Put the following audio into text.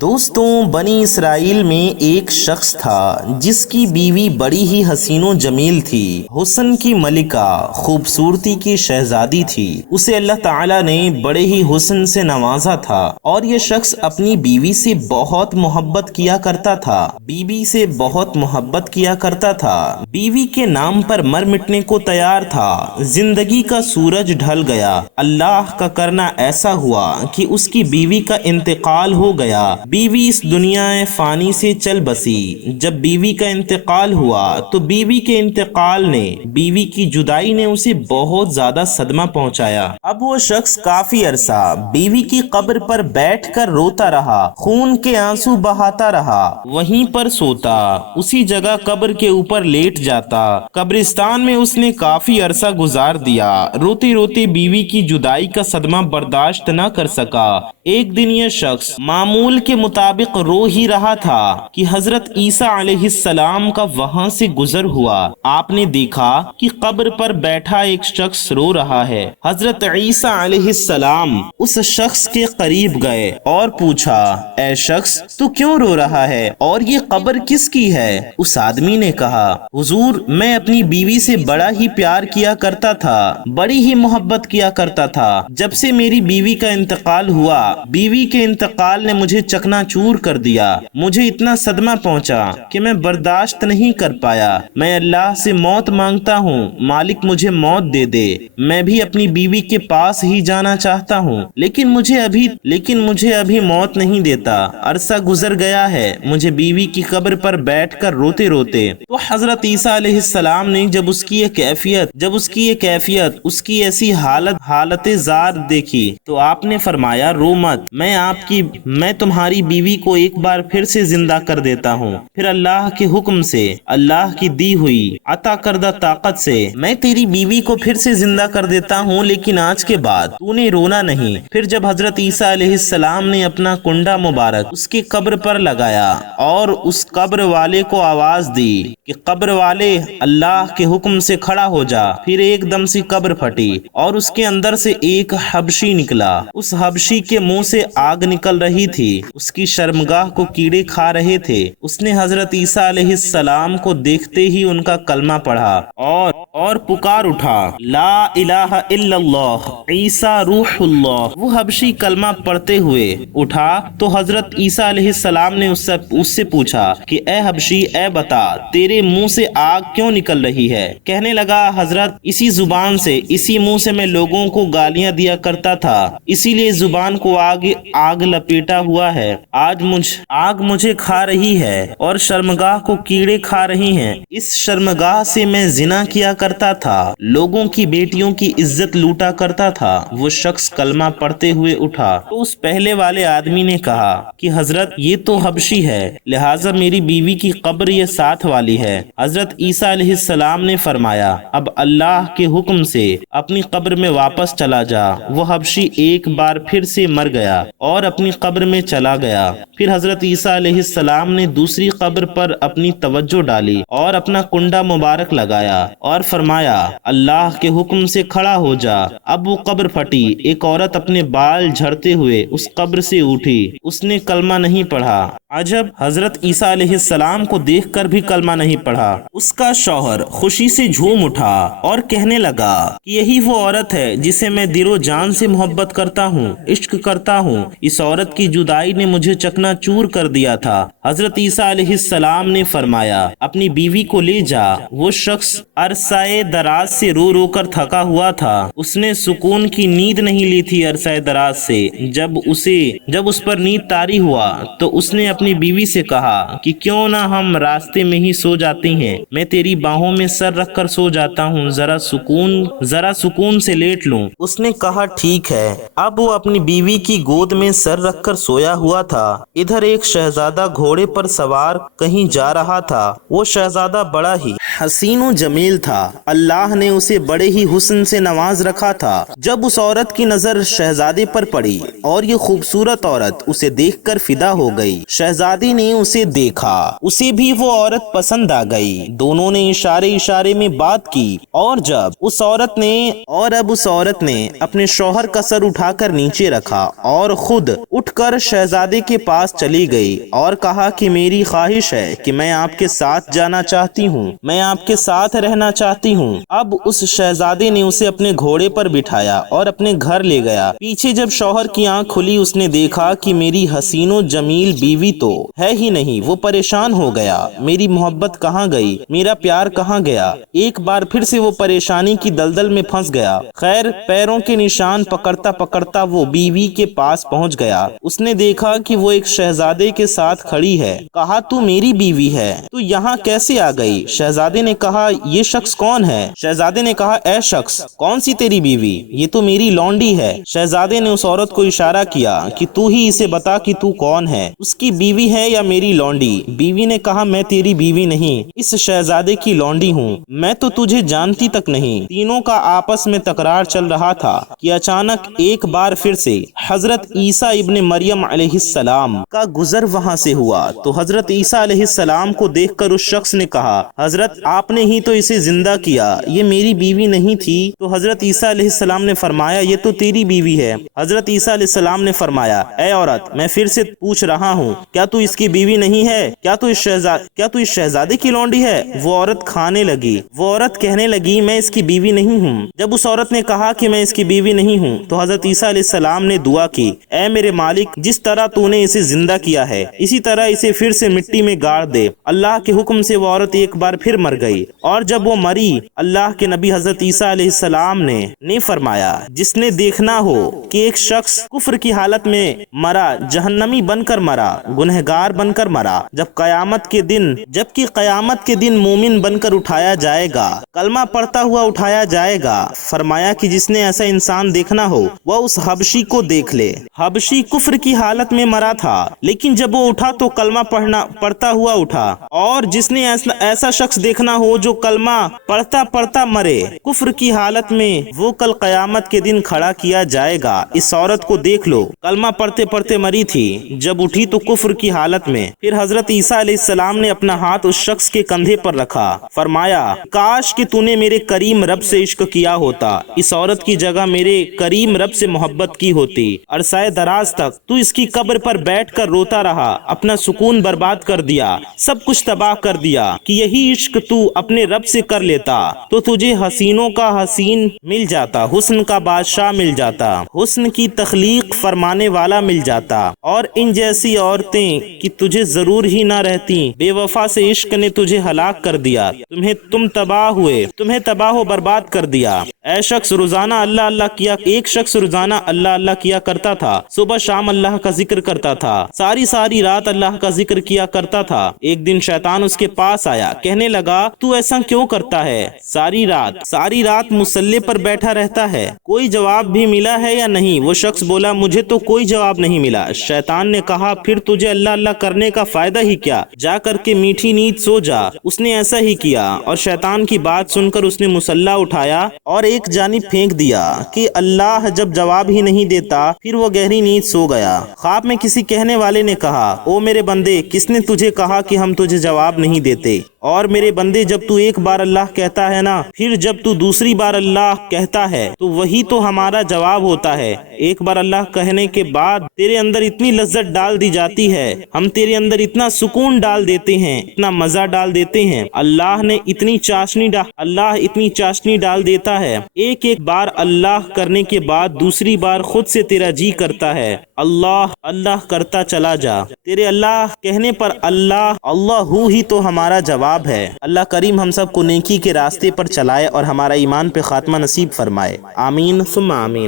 دوستوں، بنی اسرائیل میں ایک شخص تھا جس کی بیوی بڑی ہی حسین و جمیل تھی، حسن کی ملکہ، خوبصورتی کی شہزادی تھی۔ اسے اللہ تعالیٰ نے بڑے ہی حسن سے نوازا تھا اور یہ شخص اپنی بیوی سے بہت محبت کیا کرتا تھا۔ بیوی کے نام پر مر مٹنے کو تیار تھا۔ زندگی کا سورج ڈھل گیا، اللہ کا کرنا ایسا ہوا کہ اس کی بیوی کا انتقال ہو گیا۔ بیوی اس دنیا فانی سے چل بسی۔ جب بیوی کا انتقال ہوا تو بیوی کے انتقال نے، بیوی کی جدائی نے اسے بہت زیادہ صدمہ پہنچایا۔ اب وہ شخص کافی عرصہ بیوی کی قبر پر بیٹھ کر روتا رہا، خون کے آنسو بہاتا رہا، وہیں پر سوتا، اسی جگہ قبر کے اوپر لیٹ جاتا۔ قبرستان میں اس نے کافی عرصہ گزار دیا، روتے روتے بیوی کی جدائی کا صدمہ برداشت نہ کر سکا۔ ایک دن یہ شخص معمول کے مطابق رو ہی رہا تھا کہ حضرت عیسیٰ علیہ السلام کا وہاں سے گزر ہوا۔ آپ نے دیکھا کہ قبر پر بیٹھا ایک شخص رو رہا ہے۔ حضرت عیسیٰ علیہ السلام اس شخص کے قریب گئے اور پوچھا، اے شخص، تو کیوں رو رہا ہے اور یہ قبر کس کی ہے؟ اس آدمی نے کہا، حضور، میں اپنی بیوی سے بڑا ہی پیار کیا کرتا تھا، بڑی ہی محبت کیا کرتا تھا۔ جب سے میری بیوی کا انتقال ہوا، بیوی کے انتقال نے مجھے چکنا چور کر دیا۔ مجھے اتنا صدمہ پہنچا کہ میں برداشت نہیں کر پایا۔ میں اللہ سے موت مانگتا ہوں، مالک مجھے موت دے دے۔ میں بھی اپنی بیوی کے پاس ہی جانا چاہتا ہوں، لیکن مجھے ابھی موت نہیں دیتا۔ عرصہ گزر گیا ہے مجھے بیوی کی قبر پر بیٹھ کر روتے روتے۔ تو حضرت عیسیٰ علیہ السلام نے جب اس کی یہ کیفیت، اس کی ایسی حالت زار دیکھی تو آپ نے فرمایا، رو مت، میں تمہاری بیوی کو ایک بار پھر سے زندہ کر دیتا ہوں۔ پھر اللہ کے حکم سے، اللہ کی دی ہوئی عطا کردہ طاقت سے میں تیری بیوی کو پھر سے زندہ کر دیتا ہوں، لیکن آج کے بعد تو نے رونا نہیں۔ پھر جب حضرت عیسیٰ علیہ السلام نے اپنا کنڈا مبارک اس کے قبر پر لگایا اور اس قبر والے کو آواز دی کہ قبر والے، اللہ کے حکم سے کھڑا ہو جا، پھر ایک دم سے قبر پھٹی اور اس کے اندر سے ایک حبشی نکلا۔ اس حبشی کے منہ سے آگ نکل رہی تھی، اس کی شرمگاہ کو کیڑے کھا رہے تھے۔ اس نے حضرت عیسیٰ علیہ السلام کو دیکھتے ہی ان کا کلمہ پڑھا اور پکار اٹھا، لا الہ الا اللہ عیسیٰ روح اللہ۔ وہ حبشی کلمہ پڑھتے ہوئے اٹھا تو حضرت عیسیٰ علیہ السلام نے اس سے پوچھا کہ اے حبشی، اے بتا، تیرے منہ سے آگ کیوں نکل رہی ہے؟ کہنے لگا، حضرت، اسی زبان سے، اسی منہ سے میں لوگوں کو گالیاں دیا کرتا تھا، اسی لیے زبان کو آگ لپیٹا ہوا ہے۔ آگ مجھے کھا رہی ہے اور شرمگاہ کو کیڑے کھا رہی ہیں۔ اس شرمگاہ سے میں زنا کیا کرتا تھا، لوگوں کی بیٹیوں کی عزت لوٹا کرتا تھا۔ وہ شخص کلمہ پڑھتے ہوئے اٹھا تو اس پہلے والے آدمی نے کہا کہ حضرت، یہ تو حبشی ہے، لہٰذا میری بیوی کی قبر یہ ساتھ والی ہے۔ حضرت عیسیٰ علیہ السلام نے فرمایا، اب اللہ کے حکم سے اپنی قبر میں واپس چلا جا۔ وہ حبشی ایک بار پھر سے مر گیا اور اپنی قبر میں چلا گیا۔ پھر حضرت عیسیٰ علیہ السلام نے دوسری قبر پر اپنی توجہ ڈالی اور اپنا کنڈا مبارک لگایا اور فرمایا، اللہ کے حکم سے کھڑا ہو جا۔ اب وہ قبر پھٹی، ایک عورت اپنے بال جھڑتے ہوئے اس قبر سے اٹھی۔ اس نے کلمہ نہیں پڑھا۔ عجب، حضرت عیسیٰ علیہ السلام کو دیکھ کر بھی کلمہ نہیں پڑھا۔ اس کا شوہر خوشی سے جھوم اٹھا اور کہنے لگا کہ یہی وہ عورت ہے جسے میں دل و جان سے محبت کرتا ہوں، عشق کرتا ہوں۔ اس عورت کی جدائی نے مجھے چکنا چور کر دیا تھا۔ حضرت عیسیٰ علیہ السلام نے فرمایا، اپنی بیوی کو لے جا۔ وہ شخص عرصہ دراز سے رو رو کر تھکا ہوا تھا، اس نے سکون کی نیند نہیں لی تھی عرصہ دراز سے۔ جب اس پر نیند طاری ہوا تو اس نے اپنی بیوی سے کہا کہ کیوں نہ ہم راستے میں ہی سو جاتے ہیں، میں تیری باہوں میں سر رکھ کر سو جاتا ہوں، ذرا سکون سے لیٹ لوں۔ اس نے کہا، ٹھیک ہے۔ اب وہ اپنی بیوی کی گود میں سر رکھ کر سویا ہوا تھا۔ ادھر ایک شہزادہ گھوڑا گھوڑے پر سوار کہیں جا رہا تھا۔ وہ شہزادہ بڑا ہی حسین و جمیل تھا، اللہ نے اسے بڑے ہی حسن سے نواز رکھا تھا۔ جب اس عورت کی نظر شہزادے پر پڑی اور یہ خوبصورت عورت اسے دیکھ کر فدا ہو گئی۔ شہزادے نے اسے دیکھا، اسے بھی وہ عورت پسند آ گئی۔ دونوں نے اشارے اشارے میں بات کی اور اب اس عورت نے اپنے شوہر کا سر اٹھا کر نیچے رکھا اور خود اٹھ کر شہزادے کے پاس چلی گئی اور کہا کہ میری خواہش ہے کہ میں آپ کے ساتھ جانا چاہتی ہوں، میں آپ کے ساتھ رہنا چاہتی ہوں۔ اب اس شہزادے نے اسے اپنے گھوڑے پر بٹھایا اور اپنے گھر لے گیا۔ پیچھے جب شوہر کی آنکھ کھلی، اس نے دیکھا کہ میری حسین و جمیل بیوی تو ہے ہی نہیں۔ وہ پریشان ہو گیا، میری محبت کہاں گئی، میرا پیار کہاں گیا؟ ایک بار پھر سے وہ پریشانی کی دلدل میں پھنس گیا۔ خیر، پیروں کے نشان پکڑتا پکڑتا وہ بیوی کے پاس پہنچ گیا۔ اس نے دیکھا کہ وہ ایک شہزادے کے ساتھ کھڑی ہے۔ کہا، تو میری بیوی ہے، تو یہاں کیسے آ گئی؟ شہزادے نے کہا، یہ شخص کون ہے؟ شہزادے نے کہا، اے شخص، کون سی تیری بیوی؟ یہ تو میری لونڈی ہے۔ شہزادے نے اس عورت کو اشارہ کیا کہ تو ہی اسے بتا کہ تو کون ہے، اس کی بیوی ہے یا میری لونڈی؟ بیوی نے کہا، میں تیری بیوی نہیں، اس شہزادے کی لونڈی ہوں، میں تو تجھے جانتی تک نہیں۔ تینوں کا آپس میں تکرار چل رہا تھا کہ اچانک ایک بار پھر سے حضرت عیسیٰ ابن مریم علیہ السلام کا گزر وہاں سے ہوا تو حضرت عیسیٰ علیہ السلام کو دیکھ کر اس شخص نے کہا، حضرت آپ نے ہی تو اسے زندہ کیا، یہ میری بیوی نہیں تھی؟ تو حضرت عیسیٰ علیہ السلام نے فرمایا، یہ تو تیری بیوی ہے۔ حضرت عیسیٰ علیہ السلام نے فرمایا، اے عورت، میں پھر سے پوچھ رہا ہوں، کیا تو اس کی بیوی نہیں ہے؟ کیا تو اس شہزادے کی لونڈی ہے؟ وہ عورت کہنے لگی، میں اس کی بیوی نہیں ہوں۔ جب اس عورت نے کہا کہ میں اس کی بیوی نہیں ہوں تو حضرت عیسیٰ علیہ السلام نے دعا کی، اے میرے مالک، جس طرح تو نے اسے زندہ کیا ہے اسی طرح اسے پھر سے مٹی میں گاڑ دے۔ اللہ کے حکم سے وہ عورت ایک بار پھر مر گئی، اور جب وہ مری، اللہ کے نبی حضرت عیسیٰ علیہ السلام نے فرمایا، جس نے دیکھنا ہو کہ ایک شخص کفر کی حالت میں مرا، جہنمی بن کر مرا، گنہگار بن کر مرا، جبکہ قیامت کے دن مومن بن کر اٹھایا جائے گا، کلمہ پڑھتا ہوا اٹھایا جائے گا۔ فرمایا کہ جس نے ایسا انسان دیکھنا ہو وہ اس حبشی کو دیکھ لے۔ حبشی کفر کی حالت میں مرا تھا، لیکن جب وہ اٹھا تو کلمہ پڑھتا ہوا اٹھا، اور جس نے ایسا شخص دیکھنا ہو جو کلمہ پڑھتا پڑھتا مرے کفر کی حالت میں، وہ کل قیامت کے دن کھڑا کیا جائے گا۔ اس عورت کو دیکھ لو، کلمہ پڑھتے پڑھتے مری تھی، جب اٹھی تو کفر کی حالت میں۔ پھر حضرت عیسیٰ علیہ السلام نے اپنا ہاتھ اس شخص کے کندھے پر رکھا، فرمایا، کاش کہ تو نے میرے کریم رب سے عشق کیا ہوتا، اس عورت کی جگہ میرے کریم رب سے محبت کی ہوتی۔ عرصہ دراز تک تو اس کی قبر پر بیٹھ کر روتا رہا، اپنا سکون برباد کر دیا، سب کچھ تباہ کر دیا، کہ یہی عشق تو اپنے رب سے کر لیتا تو تجھے حسینوں کا حسین مل جاتا، حسن کا بادشاہ مل جاتا، حسن کی تخلیق فرمانے والا مل جاتا، اور ان جیسی عورتیں کہ تجھے ضرور ہی نہ رہتی۔ بے وفا سے عشق نے تجھے ہلاک کر دیا، تم تباہ ہوئے، تمہیں تباہ و برباد کر دیا۔ اے شخص، روزانہ ایک شخص روزانہ اللہ کیا کرتا تھا، صبح شام اللہ کا ذکر کرتا تھا، ساری رات اللہ کا ذکر کیا کرتا تھا۔ ایک دن شیطان اس کے پاس آیا، کہنے لگا، تو ایسا کیوں کرتا ہے؟ ساری رات مصلی پر بیٹھا رہتا ہے، کوئی جواب بھی ملا ہے یا نہیں؟ وہ شخص بولا، مجھے تو کوئی جواب نہیں ملا۔ شیطان نے کہا، پھر تجھے اللہ کرنے کا فائدہ ہی کیا، جا کر کے میٹھی نیند سو جا۔ اس نے ایسا ہی کیا، اور شیطان کی بات سن کر اس نے مصلی اٹھایا اور ایک جانب پھینک دیا کہ اللہ جب جواب ہی نہیں دیتا، پھر وہ گہری نیند سو گیا۔ خواب میں کسی کہنے والے نے کہا، او میرے بندے، کس نے تجھے کہا کہ ہم تجھے جواب نہیں دیتے؟ اور میرے بندے، جب تو ایک بار اللہ کہتا ہے نا، پھر جب تو دوسری بار اللہ کہتا ہے تو وہی تو ہمارا جواب ہوتا ہے۔ ایک بار اللہ کہنے کے بعد تیرے اندر اتنی لذت ڈال دی جاتی ہے، ہم تیرے اندر اتنا سکون ڈال دیتے ہیں، اتنا مزہ ڈال دیتے ہیں، اللہ اتنی چاشنی ڈال دیتا ہے۔ ایک بار اللہ کرنے کے بعد دوسری بار خود سے تیرا جی کرتا ہے اللہ کرتا چلا جا۔ تیرے اللہ کہنے پر اللہ ہی تو ہمارا جواب ہے۔ اللہ کریم ہم سب کو نیکی کے راستے پر چلائے اور ہمارا ایمان پہ خاتمہ نصیب فرمائے، آمین ثم آمین۔